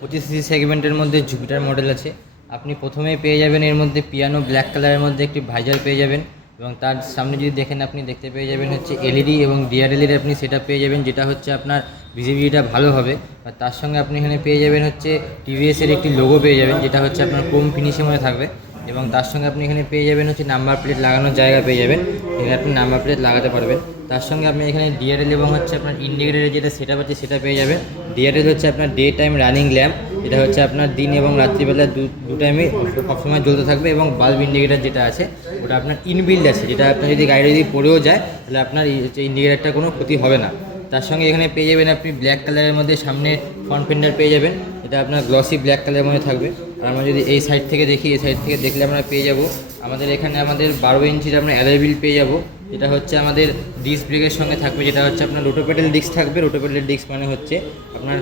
25 সেগমেন্টের মধ্যে Jupiter model আছে। আপনি প্রথমেই পেয়ে যাবেন এর মধ্যে পিয়ানো ব্ল্যাক কালারের মধ্যে একটি ভাইজার পেয়ে যাবেন, এবং তার সামনে যদি দেখেন আপনি দেখতে পেয়ে যাবেন হচ্ছে এলইডি এবং ডিআরএলইডি আপনি সেটা পেয়ে যাবেন, যেটা হচ্ছে আপনার ভিজিবিলিটিটা ভালো হবে। আর তার সঙ্গে আপনি এখানে পেয়ে যাবেন হচ্ছে টিভিএসের একটি লোগো পেয়ে যাবেন, যেটা হচ্ছে আপনার ক্রোম ফিনিশের মধ্যে থাকবে। এবং তার সঙ্গে আপনি এখানে পেয়ে যাবেন হচ্ছে নাম্বার প্লেট লাগানোর জায়গা পেয়ে যাবেন, এখানে আপনি নাম্বার প্লেট লাগাতে পারবেন। তার সঙ্গে আপনি এখানে ডিআরএল এবং হচ্ছে আপনার ইন্ডিকেটারের যেটা সেটআপ আছে সেটা পেয়ে যাবেন। ডিআরএল হচ্ছে আপনার ডে টাইম রানিং ল্যাম্প, এটা হচ্ছে আপনার দিন এবং রাত্রিবেলা দু টাইমে সবসময় জ্বলতে থাকবে। এবং বাল্ব ইন্ডিকেটার যেটা আছে ওটা আপনার ইনবিল্ড আছে, যেটা আপনার যদি গাড়ি যদি পড়েও যায় তাহলে আপনার ইন্ডিকেটারটা কোনো ক্ষতি হবে না। তার সঙ্গে এখানে পেয়ে যাবেন আপনি ব্ল্যাক কালারের মধ্যে সামনে ফ্রন্ট ফেন্ডার পেয়ে যাবেন, এটা আপনার গ্লসি ব্ল্যাক কালারের মধ্যে থাকবে। আর আমরা যদি এই সাইড থেকে দেখি, এই সাইড থেকে দেখলে আমরা পেয়ে যাব আমাদের এখানে আমাদের 12 ইঞ্চির আমরা অ্যালয় হুইল পেয়ে যাব, যেটা হচ্ছে আমাদের ডিস্ক ব্রেকের সঙ্গে থাকবে, যেটা হচ্ছে আপনার রোটোপ্যাডেল ডিস্ক থাকবে। রোটোপ্যাডেল ডিস্ক মানে হচ্ছে আপনার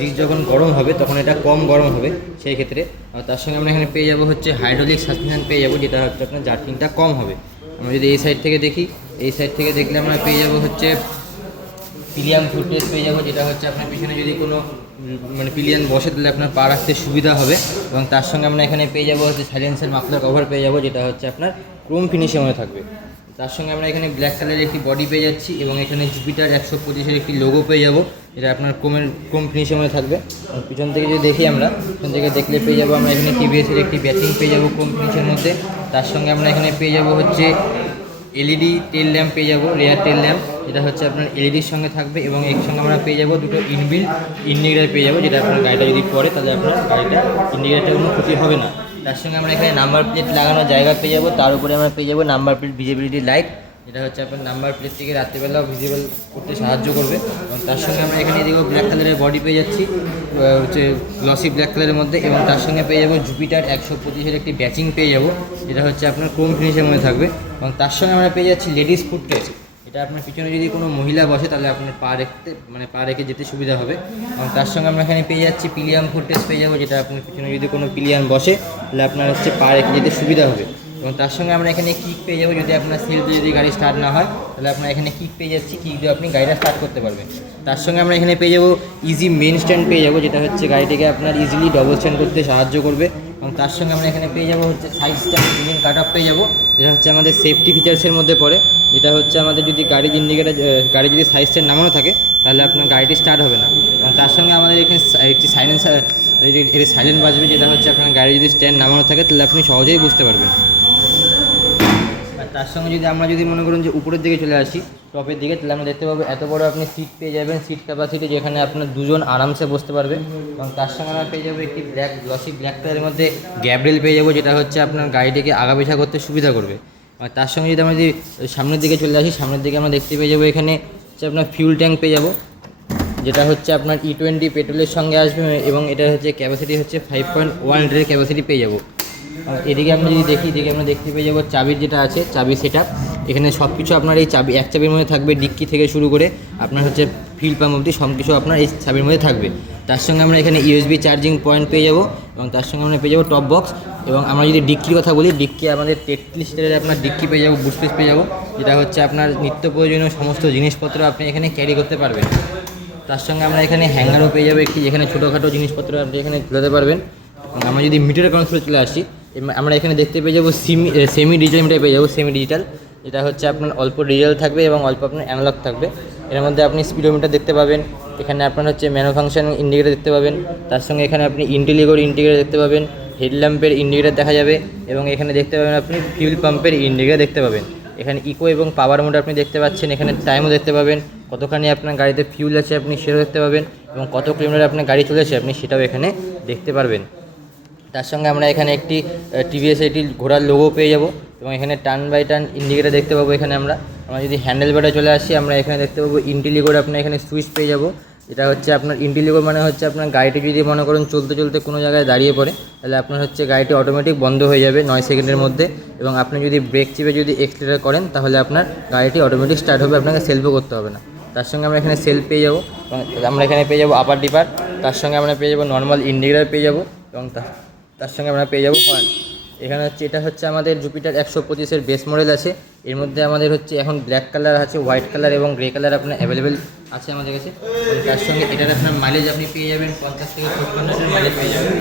ডিস্ক যখন গরম হবে তখন এটা কম গরম হবে সেই ক্ষেত্রে। আর তার সঙ্গে আমরা এখানে পেয়ে যাব হচ্ছে হাইড্রোলিক সাসপেনশন পেয়ে যাব, যেটা হচ্ছে আপনার জার্কিংটা কম হবে। আমরা যদি এই সাইড থেকে দেখি, এই সাইড থেকে দেখলে আমরা পেয়ে যাব হচ্ছে পিলিয়ান ফুটরেস্ট পেয়ে যাবো, যেটা হচ্ছে আপনার পিছনে যদি কোনো পিলিয়ান বসে তাহলে আপনার পা রাখতে সুবিধা হবে। এবং তার সঙ্গে আমরা এখানে পেয়ে যাবো হচ্ছে সাইলেন্সার মাফলার কভার পেয়ে যাবো, যেটা হচ্ছে আপনার ক্রোম ফিনিশের মধ্যে থাকবে। তার সঙ্গে আমরা এখানে ব্ল্যাক কালারের একটি বডি পেয়ে যাচ্ছি, এবং এখানে জুপিটার 125-এর একটি লোগো পেয়ে যাবো, যেটা আপনার ক্রোম ফিনিশের মধ্যে থাকবে। পিছন থেকে যদি দেখি আমরা, পিছন থেকে দেখলে পেয়ে যাবো আমরা এখানে টিভিএসের একটি ব্যাচিং পেয়ে যাবো ক্রোম ফিনিশের মধ্যে। তার সঙ্গে আমরা এখানে পেয়ে যাবো হচ্ছে এলইডি টেল ল্যাম্প পেয়ে যাবো, রেয়ার টেল ল্যাম্প, যেটা হচ্ছে আপনার এলইডির সঙ্গে থাকবে। এবং এর সঙ্গে আমরা পেয়ে যাবো দুটো ইনবিল্ট ইন্ডিকেটার পেয়ে যাবো, যেটা আপনার গাড়িটা যদি পড়ে তাহলে আপনার গাড়িটা ইন্ডিকেটারটা কোনো ক্ষতি হবে না। তার সঙ্গে আমরা এখানে নাম্বার প্লেট লাগানোর জায়গা পেয়ে যাবো, তার উপরে আমরা পেয়ে যাবো নাম্বার প্লেট ভিজিবিলিটি লাইট, যেটা হচ্ছে আপনার নাম্বার প্লেটটিকে রাত্রিবেলাও ভিজিবল করতে সাহায্য করবে। এবং তার সঙ্গে আমরা এখানে দেখবো ব্ল্যাক কালারের বডি পেয়ে যাচ্ছি, হচ্ছে গ্লসি ব্ল্যাক কালারের মধ্যে। এবং তার সঙ্গে পেয়ে যাবো জুপিটার 125-এর একটি ব্যাচিং পেয়ে যাবো, যেটা হচ্ছে আপনার ক্রোম ফিনিশের মধ্যে থাকবে। এবং তার সঙ্গে আমরা পেয়ে যাচ্ছি লেডিস ফুটরেস্ট, এটা আপনার পিছনে যদি কোনো মহিলা বসে তাহলে আপনার পা রেখে যেতে সুবিধা হবে। এবং তার সঙ্গে আমরা এখানে পেয়ে যাচ্ছি পিলিয়ান ফুটরেস্ট পেয়ে যাবো, যেটা আপনার পিছনে যদি কোনো পিলিয়ান বসে তাহলে আপনার হচ্ছে পা রেখে যেতে সুবিধা হবে। এবং তার সঙ্গে আমরা এখানে কিক পেয়ে যাবো, যদি আপনার সেলফে যদি গাড়ি স্টার্ট না হয় তাহলে আপনার এখানে কিক পেয়ে যাচ্ছি, কিক দিয়ে আপনি গাড়িটা স্টার্ট করতে পারবেন। তার সঙ্গে আমরা এখানে পেয়ে যাবো ইজি মেন স্ট্যান্ড পেয়ে যাবো, যেটা হচ্ছে গাড়িটিকে আপনার ইজিলি ডবল স্ট্যান্ড করতে সাহায্য করবে। এবং তার সঙ্গে আমরা এখানে পেয়ে যাবো হচ্ছে সাইড স্ট্যান্ড ইঞ্জিন কাট আপ পেয়ে যাবো, যেটা হচ্ছে আমাদের সেফটি ফিচার্সের মধ্যে পড়ে, যেটা হচ্ছে আমাদের যদি গাড়ির ইন্ডিকেটার গাড়ি যদি সাইড স্ট্যান্ড নামানো থাকে তাহলে আপনার গাড়িটি স্টার্ট হবে না। এবং তার সঙ্গে আমাদের এখানে একটি সাইলেন্সার সাইলেন্ট বাজবে, যেটা হচ্ছে আপনার গাড়ি যদি স্ট্যান্ড নামানো থাকে তাহলে আপনি সহজেই বুঝতে পারবেন। আর তার সঙ্গে যদি আমরা মনে করুন যে উপরের দিকে চলে আসি টপের দিকে, তাহলে আমরা দেখতে পাবো এত বড় আপনি সিট পেয়ে যাবেন, সিট ক্যাপাসিটি, যেখানে আপনার দুজন আরামসে বসতে পারবে। এবং তার সঙ্গে আমরা পেয়ে যাবো একটি গ্লসি ব্ল্যাক কালারের মধ্যে গ্যাব্রেল পেয়ে যাবো, যেটা হচ্ছে আপনার গাড়িটিকে আগা পিছা করতে সুবিধা করবে। আর তার সঙ্গে যদি আমরা সামনের দিকে চলে আসি, সামনের দিকে আমরা দেখতে পেয়ে যাবো এখানে হচ্ছে আপনার ফিউল ট্যাঙ্ক পেয়ে যাবো, যেটা হচ্ছে আপনার E20 পেট্রোলের সঙ্গে আসবে। এবং এটা হচ্ছে ক্যাপাসিটি হচ্ছে 5.1 লিটারের ক্যাপাসিটি পেয়ে যাবো। এদিকে আমরা যদি দেখি, এদিকে আমরা দেখতে পেয়ে যাবো চাবির যেটা আছে চাবি সেটআপ, এখানে সব কিছু আপনার এই চাবি এক চাবির মধ্যে থাকবে, ডিক্কি থেকে শুরু করে আপনার হচ্ছে ফিল পাম্প অবধি সব কিছু আপনার এই চাবির মধ্যে থাকবে। তার সঙ্গে আমরা এখানে USB চার্জিং পয়েন্ট পেয়ে যাবো, এবং তার সঙ্গে আমরা পেয়ে যাবো টপ বক্স। এবং আমরা যদি ডিক্কির কথা বলি, ডিক্কি আমাদের 33 লিটারের আপনার ডিক্কি পেয়ে যাবো, বুট স্পেস পেয়ে যাবো, যেটা হচ্ছে আপনার নিত্য প্রয়োজনীয় সমস্ত জিনিসপত্র আপনি এখানে ক্যারি করতে পারবেন। তার সঙ্গে আমরা এখানে হ্যাঙ্গারও পেয়ে যাবো একটি, যেখানে ছোটোখাটো জিনিসপত্র আপনি এখানে ঝুলাতে পারবেন। আমরা যদি মিটার কনসোলে চলে আসি, আমরা এখানে দেখতে পেয়ে যাবো সেমি ডিজিটাল মিটার পেয়ে যাবো, সেমি ডিজিটাল, যেটা হচ্ছে আপনার অল্প ডিজিটাল থাকবে এবং অল্প আপনার অ্যানালগ থাকবে। এর মধ্যে আপনি স্পিডোমিটার দেখতে পাবেন, এখানে আপনার হচ্ছে ম্যানুফ্যাকচারিং ইন্ডিকেটার দেখতে পাবেন, তার সঙ্গে এখানে আপনি ইন্টেলিগোর ইন্ডিকেটার দেখতে পাবেন, হেডল্যাম্পের ইন্ডিকেটার দেখা যাবে, এবং এখানে দেখতে পাবেন আপনি ফিউল পাম্পের ইন্ডিকেটার দেখতে পাবেন। এখানে ইকো এবং পাওয়ার মোড আপনি দেখতে পাচ্ছেন, এখানে টাইমও দেখতে পাবেন, কতখানি আপনার গাড়িতে ফিউল আছে আপনি সেটাও দেখতে পাবেন, এবং কত কিলোমিটার আপনার গাড়ি চলেছে আপনি সেটাও এখানে দেখতে পারবেন। তার সঙ্গে আমরা এখানে একটি টিভিএস এটি ঘোড়ার লোগো পেয়ে যাব, এবং এখানে টার্ন বাই টার্ন ইন্ডিকেটার দেখতে পাবো। এখানে আমরা যদি হ্যান্ডেল বারে চলে আসি, আমরা এখানে দেখতে পাবো ইন্টেলিগোর আপনার এখানে সুইচ পেয়ে যাব, এটা হচ্ছে আপনার ইন্টেলিগোর মানে হচ্ছে আপনার গাড়িটি যদি মনে করুন চলতে চলতে কোনো জায়গায় দাঁড়িয়ে পড়ে তাহলে আপনার হচ্ছে গাড়িটি অটোমেটিক বন্ধ হয়ে যাবে 9 সেকেন্ডের মধ্যে, এবং আপনি যদি ব্রেক চেপে যদি এক্সিলারেট করেন তাহলে আপনার গাড়িটি অটোমেটিক স্টার্ট হবে, আপনাকে সেলফও করতে হবে না। তার সঙ্গে আমরা এখানে সেলফ পেয়ে যাব, আমরা এখানে পেয়ে যাবো আপার ডিপার, তার সঙ্গে আমরা পেয়ে যাবো নর্মাল ইন্ডিকেটার পেয়ে যাব, এবং তার সঙ্গে আমরা পেয়ে যাবো হর্ন। এখানে হচ্ছে এটা হচ্ছে আমাদের জুপিটার 125-এর বেস মডেল আছে। এর মধ্যে আমাদের হচ্ছে এখন ব্ল্যাক কালার আছে, হোয়াইট কালার এবং গ্রে কালার আপনার অ্যাভেলেবেল আছে আমাদের কাছে। এবং তার সঙ্গে এটার আপনার মাইলেজ আপনি পেয়ে যাবেন 50 থেকে 55 মাইলেজ পেয়ে যাবেন।